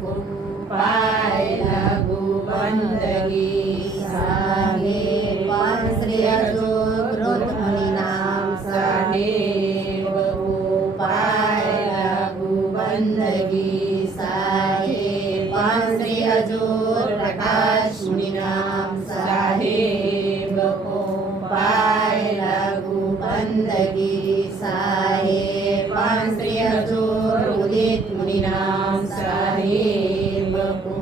को पाए लागू बंदगी साहेब श्री अजोग्रोत मुनि नाम साहेब को पाए लागू बंदगी साहेब श्री अजोर प्रकाश मुनि नाम साहेब को पाए लागू बंदगी साहेब श्री अजोर उदित मुनि नाम साहेब को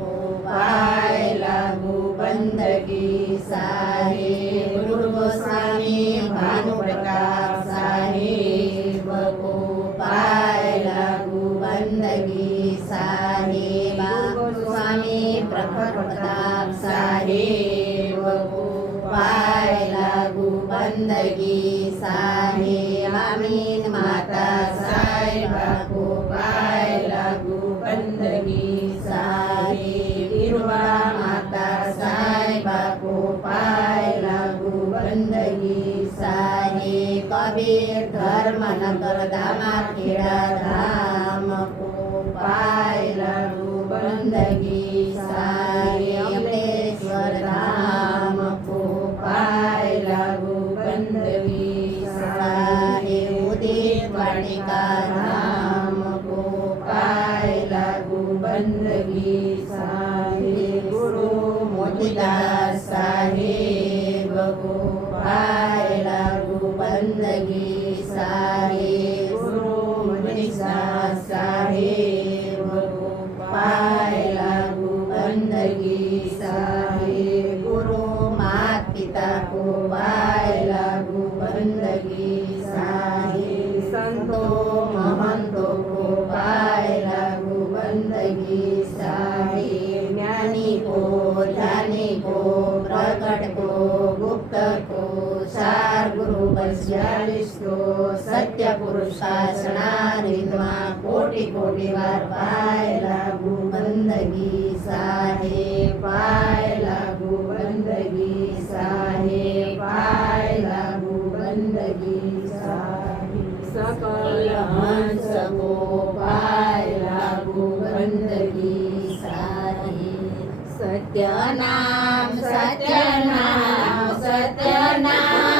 पाए लागू बंदगी साहेब गुरु गोस्वामी भानु प्रताप साहेब को पाए लागू बंदगी साहेब गोस्वामी प्रखर प्रताप साहेब को पाए लागू बंदगी साहेब अमीन माता साहिबा को पाए लागू बंदगी साहेब बिरुवा माता साहिबा को पाए लागू बंदगी साहेब कबीर धर्म नगर दामा खेड़ा धाम को पाए लागू बंदगी साहेब अमलेश्वर धाम को पाए लागू बंदगी साहेब उदित वाटिका धाम को पाए लागू बंदगी साहेब गुरु मोतीदास साहेब को पाए लागू बंदगी साहेब गुरु मनीषदास साहेब को पाए लागू बंदगी साहेब गुरु मात पिता को पाए लागू बंदगी साहेब संतों महंतों को पाए लागू बंदगी साहेब ज्ञानी को ध्यानी को प्रकट को गुप्त को चार गुरु 42 को सत्य पुरुष शासनारिंदमा कोटि कोटि बार पाए लागू बंदगी साहेब पाए लागू बंदगी साहेब पाए लागू बंदगी साहेब सकल हंस को पाए लागू बंदगी साहेब सत्य नाम सत्य नाम सत्य नाम